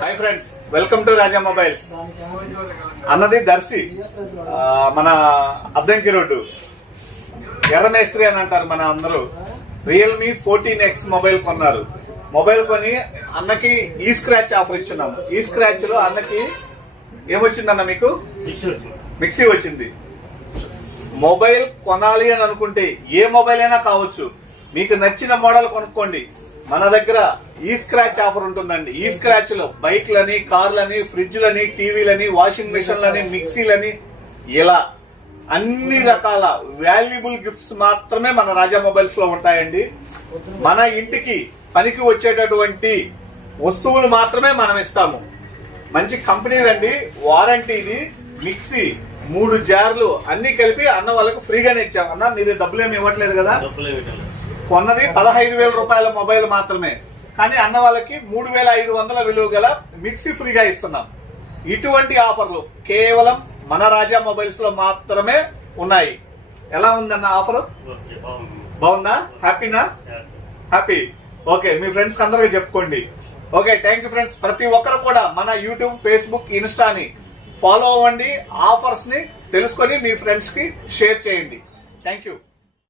Hi friends, welcome to Raja mobiles. అన్నది దర్శి, మన Addanki road ఎర్రమేస్త్రి అని అంటారు మన అందరూ. రియల్మీ 14X మొబైల్ కొన్నారు. మొబైల్ కొని అన్నకి ఈ స్క్రాచ్ ఆఫర్ ఇచ్చున్నాము. ఈ స్క్రాచ్ లో అన్నకి ఏమొచ్చిందన్న? మీకు మిక్సీ వచ్చింది. మొబైల్ కొనాలి అని అనుకుంటే ఏ మొబైల్ అయినా కావచ్చు, మీకు నచ్చిన మోడల్ కొనుక్కోండి. మన దగ్గర ఈ స్క్రాచ్ ఆఫర్ ఉంటుందండి. ఈ స్క్రాచ్ లో బైక్లని, కార్లని, ఫ్రిడ్జ్లని, టీవీలని, వాషింగ్ మిషన్లని, మిక్సీలని, ఇలా అన్ని రకాల వాల్యుబుల్ గిఫ్ట్స్ మాత్రమే మన రాజా మొబైల్స్ లో ఉంటాయండి. మన ఇంటికి పనికి వచ్చేటటువంటి వస్తువులు మాత్రమే మనం ఇస్తాము. మంచి కంపెనీదండి, వారంటీది. మిక్సీ 3 జార్లు అన్ని కలిపి అన్న వాళ్ళకు ఫ్రీగానే ఇచ్చాం. అన్న మీరు డబ్బులు ఏమి ఇవ్వట్లేదు కదా? కొన్నది 15,000 రూపాయల మొబైల్ మాత్రమే, కానీ అన్న వాళ్ళకి 3,500 విలువ గల మిక్సీ ఫ్రీగా ఇస్తున్నాం. ఇటువంటి ఆఫర్లు కేవలం మన రాజా మొబైల్స్ లో మాత్రమే ఉన్నాయి. ఎలా ఉందన్న ఆఫర్? బాగుందా? హ్యాపీనా? హ్యాపీ. ఓకే, మీ ఫ్రెండ్స్ అందరికీ చెప్పుకోండి. Okay, thank you friends. ప్రతి ఒక్కరు కూడా మన యూట్యూబ్, ఫేస్బుక్, ఇన్స్టాని ఫాలో అవ్వండి. ఆఫర్స్ ని తెలుసుకొని మీ ఫ్రెండ్స్ కి షేర్ చేయండి. Thank you.